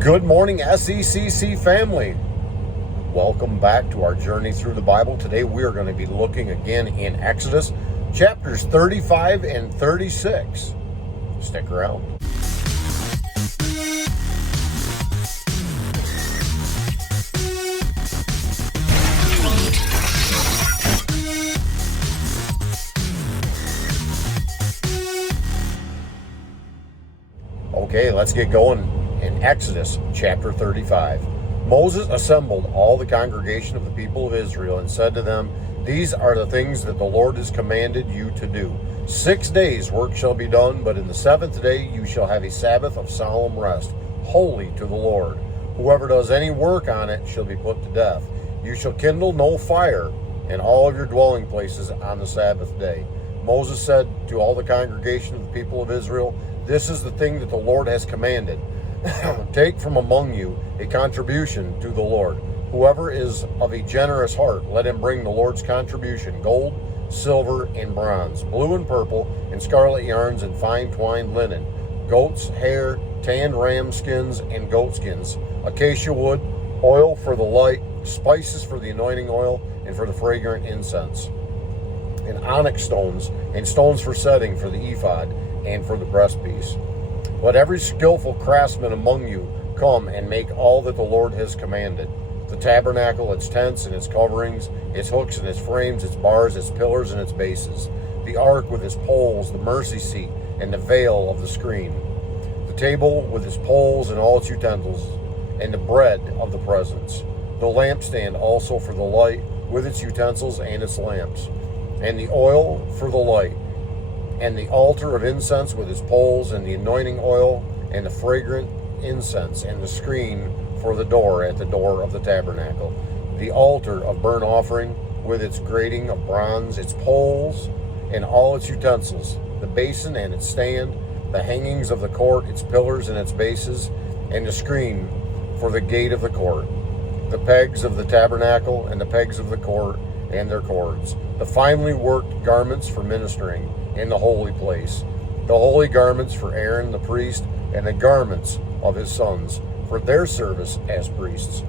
Good morning, SECC family. Welcome back to our journey through the Bible. Today we are going to be looking again in Exodus chapters 35 and 36. Stick around. Okay, let's get going in Exodus chapter 35. Moses assembled all the congregation of the people of Israel and said to them, "These are the things that the Lord has commanded you to do. 6 days work shall be done, but in the seventh day you shall have a Sabbath of solemn rest, holy to the Lord. Whoever does any work on it shall be put to death. You shall kindle no fire in all of your dwelling places on the Sabbath day." Moses said to all the congregation of the people of Israel, "This is the thing that the Lord has commanded. Take from among you a contribution to the Lord. Whoever is of a generous heart, let him bring the Lord's contribution, gold, silver, and bronze, blue and purple, and scarlet yarns, and fine twined linen, goat's hair, tanned ram skins and goat skins, acacia wood, oil for the light, spices for the anointing oil, and for the fragrant incense, and onyx stones, and stones for setting for the ephod, and for the breastpiece. Let every skillful craftsman among you come and make all that the Lord has commanded: the tabernacle, its tents and its coverings, its hooks and its frames, its bars, its pillars and its bases, the ark with its poles, the mercy seat, and the veil of the screen, the table with its poles and all its utensils, and the bread of the presence, the lampstand also for the light with its utensils and its lamps, and the oil for the light, and the altar of incense with its poles, and the anointing oil, and the fragrant incense, and the screen for the door at the door of the tabernacle, the altar of burnt offering with its grating of bronze, its poles, and all its utensils, the basin and its stand, the hangings of the court, its pillars and its bases, and the screen for the gate of the court, the pegs of the tabernacle, and the pegs of the court, and their cords, the finely worked garments for ministering in the holy place, the holy garments for Aaron the priest, and the garments of his sons for their service as priests.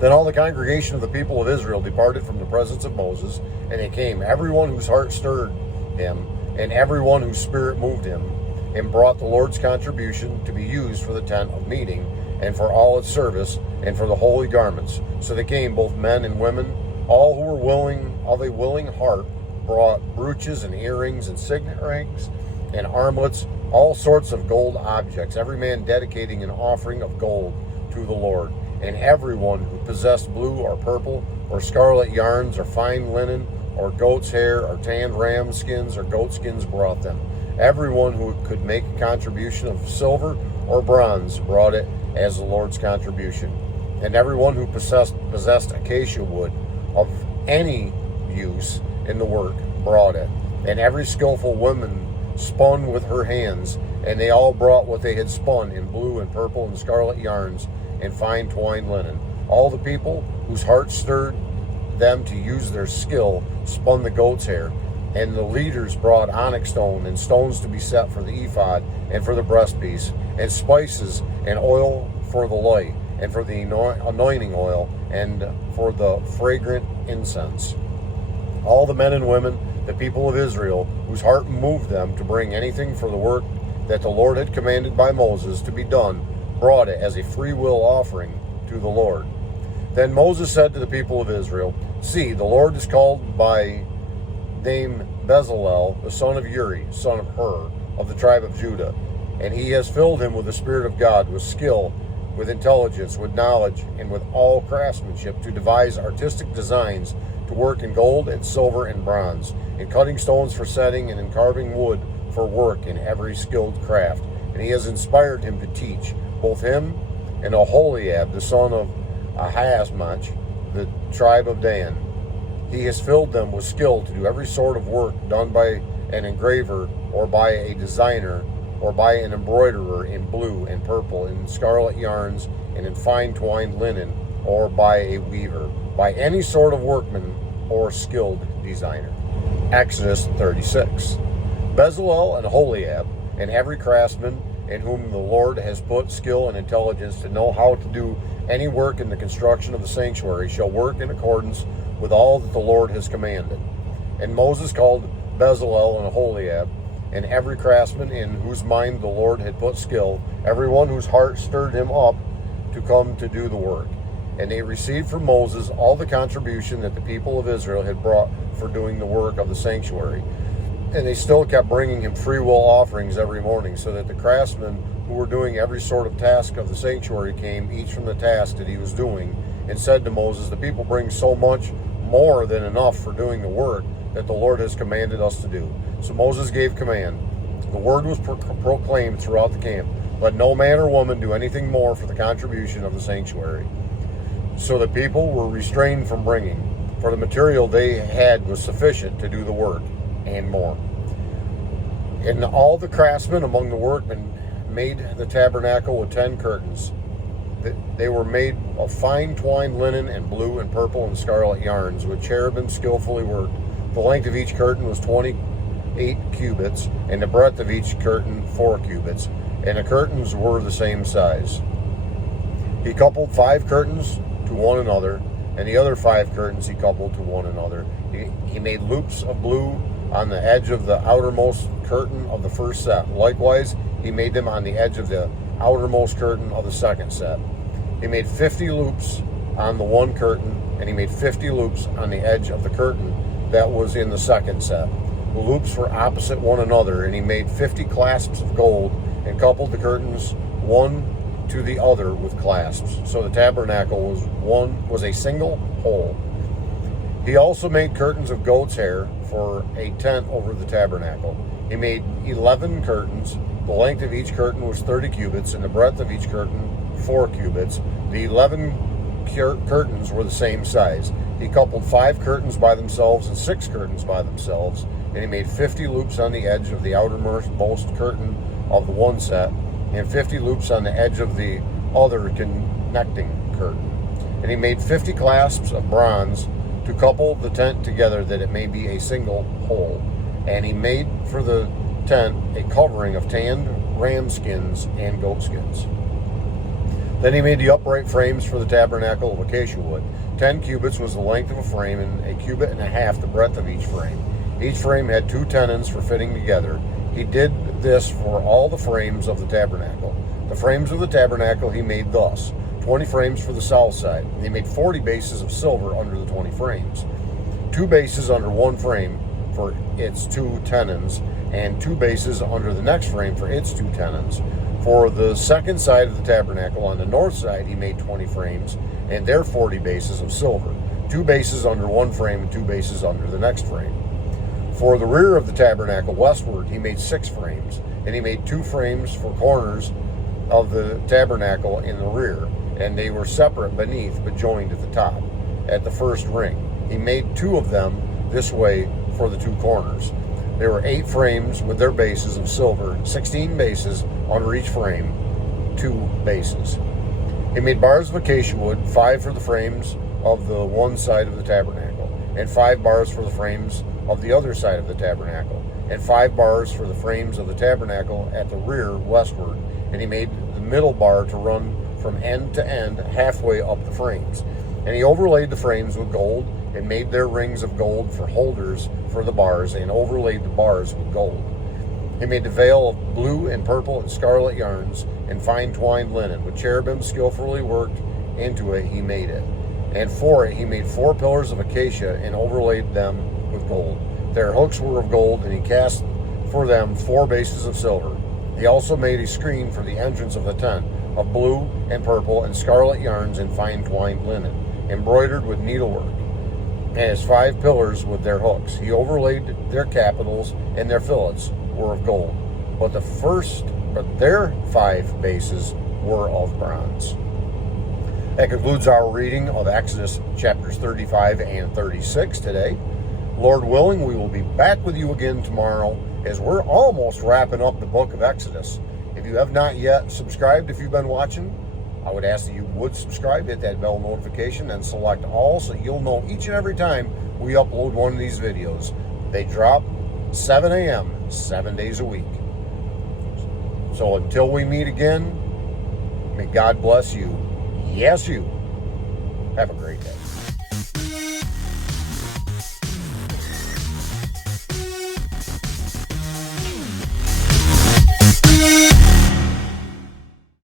Then all the congregation of the people of Israel departed from the presence of Moses, and they came, everyone whose heart stirred him, and everyone whose spirit moved him, and brought the Lord's contribution to be used for the tent of meeting, and for all its service, and for the holy garments. So they came, both men and women, all who were willing, of a willing heart, brought brooches and earrings and signet rings and armlets, all sorts of gold objects, every man dedicating an offering of gold to the Lord. And everyone who possessed blue or purple or scarlet yarns or fine linen or goat's hair or tanned ram skins or goat skins brought them. Everyone who could make a contribution of silver or bronze brought it as the Lord's contribution. And everyone who possessed acacia wood of any use in the work brought it. And every skillful woman spun with her hands, and they all brought what they had spun in blue and purple and scarlet yarns and fine twined linen. All the people whose hearts stirred them to use their skill spun the goat's hair, and the leaders brought onyx stone and stones to be set for the ephod and for the breastpiece, and spices and oil for the light, and for the anointing oil, and for the fragrant incense. All the men and women, the people of Israel, whose heart moved them to bring anything for the work that the Lord had commanded by Moses to be done, brought it as a free will offering to the Lord. Then Moses said to the people of Israel, "See, the Lord is called by name Bezalel, the son of Uri, son of Hur, of the tribe of Judah, and he has filled him with the Spirit of God, with skill, with intelligence, with knowledge, and with all craftsmanship, to devise artistic designs, to work in gold and silver and bronze, in cutting stones for setting, and in carving wood for work in every skilled craft. And he has inspired him to teach, both him and Aholiab, the son of Ahisamach, the tribe of Dan. He has filled them with skill to do every sort of work done by an engraver, or by a designer, or by an embroiderer, in blue and purple, in scarlet yarns, and in fine twined linen, or by a weaver, by any sort of workman or skilled designer." Exodus 36. Bezalel and Aholiab, and every craftsman in whom the Lord has put skill and intelligence to know how to do any work in the construction of the sanctuary, shall work in accordance with all that the Lord has commanded. And Moses called Bezalel and Aholiab, and every craftsman in whose mind the Lord had put skill, every one whose heart stirred him up to come to do the work. And they received from Moses all the contribution that the people of Israel had brought for doing the work of the sanctuary. And they still kept bringing him free will offerings every morning, so that the craftsmen who were doing every sort of task of the sanctuary came, each from the task that he was doing, and said to Moses, the people bring so much more than enough for doing the work that the Lord has commanded us to do. So Moses gave command. The word was proclaimed throughout the camp. Let no man or woman do anything more for the contribution of the sanctuary. So the people were restrained from bringing, for the material they had was sufficient to do the work, and more. And all the craftsmen among the workmen made the tabernacle with 10 curtains. They were made of fine twined linen and blue and purple and scarlet yarns, with cherubim skillfully worked. The length of each curtain was 28 cubits, and the breadth of each curtain 4 cubits, and the curtains were the same size. He coupled 5 curtains to one another, and the other 5 curtains he coupled to one another. He made loops of blue on the edge of the outermost curtain of the first set. Likewise, he made them on the edge of the outermost curtain of the second set. He made 50 loops on the one curtain, and he made 50 loops on the edge of the curtain that was in the second set. The loops were opposite one another, and he made 50 clasps of gold and coupled the curtains one to the other with clasps. So the tabernacle was a single whole. He also made curtains of goat's hair for a tent over the tabernacle. He made 11 curtains. The length of each curtain was 30 cubits, and the breadth of each curtain 4 cubits. The 11 curtains were the same size. He coupled 5 curtains by themselves and 6 curtains by themselves, and he made 50 loops on the edge of the outermost curtain of the one set, and 50 loops on the edge of the other connecting curtain. And he made 50 clasps of bronze to couple the tent together, that it may be a single whole. And he made for the tent a covering of tanned ram skins and goat skins. Then he made the upright frames for the tabernacle of acacia wood. 10 cubits was the length of a frame, and a cubit and a half the breadth of each frame. Each frame had 2 tenons for fitting together. He did this for all the frames of the tabernacle. The frames of the tabernacle he made thus: 20 frames for the south side. He made 40 bases of silver under the 20 frames, 2 bases under one frame for its 2 tenons, and 2 bases under the next frame for its 2 tenons. For the second side of the tabernacle, on the north side, he made 20 frames, and their 40 bases of silver, 2 bases under one frame and 2 bases under the next frame. For the rear of the tabernacle westward, he made 6 frames, and he made 2 frames for corners of the tabernacle in the rear, and they were separate beneath, but joined at the top, at the first ring. He made 2 of them this way for the 2 corners. There were 8 frames with their bases of silver, 16 bases under each frame, 2 bases. He made bars of acacia wood, 5 for the frames of the one side of the tabernacle, and 5 bars for the frames of the other side of the tabernacle, and 5 bars for the frames of the tabernacle at the rear westward. And he made the middle bar to run from end to end, halfway up the frames. And he overlaid the frames with gold, and made their rings of gold for holders for the bars, and overlaid the bars with gold. He made the veil of blue and purple and scarlet yarns and fine twined linen, with cherubim skillfully worked into it. He made it. And for it he made 4 pillars of acacia, and overlaid them with gold. Their hooks were of gold, and he cast for them 4 bases of silver. He also made a screen for the entrance of the tent, of blue and purple and scarlet yarns and fine twined linen, embroidered with needlework, and his 5 pillars with their hooks. He overlaid their capitals, and their fillets were of gold, but their 5 bases were of bronze. That concludes our reading of Exodus chapters 35 and 36 today. Lord willing, we will be back with you again tomorrow, as we're almost wrapping up the book of Exodus. If you have not yet subscribed, if you've been watching, I would ask that you would subscribe, hit that bell notification, and select all, so you'll know each and every time we upload one of these videos. They drop 7 a.m. 7 days a week. So So until we meet again, may God bless you. Yes, you. Have a great day.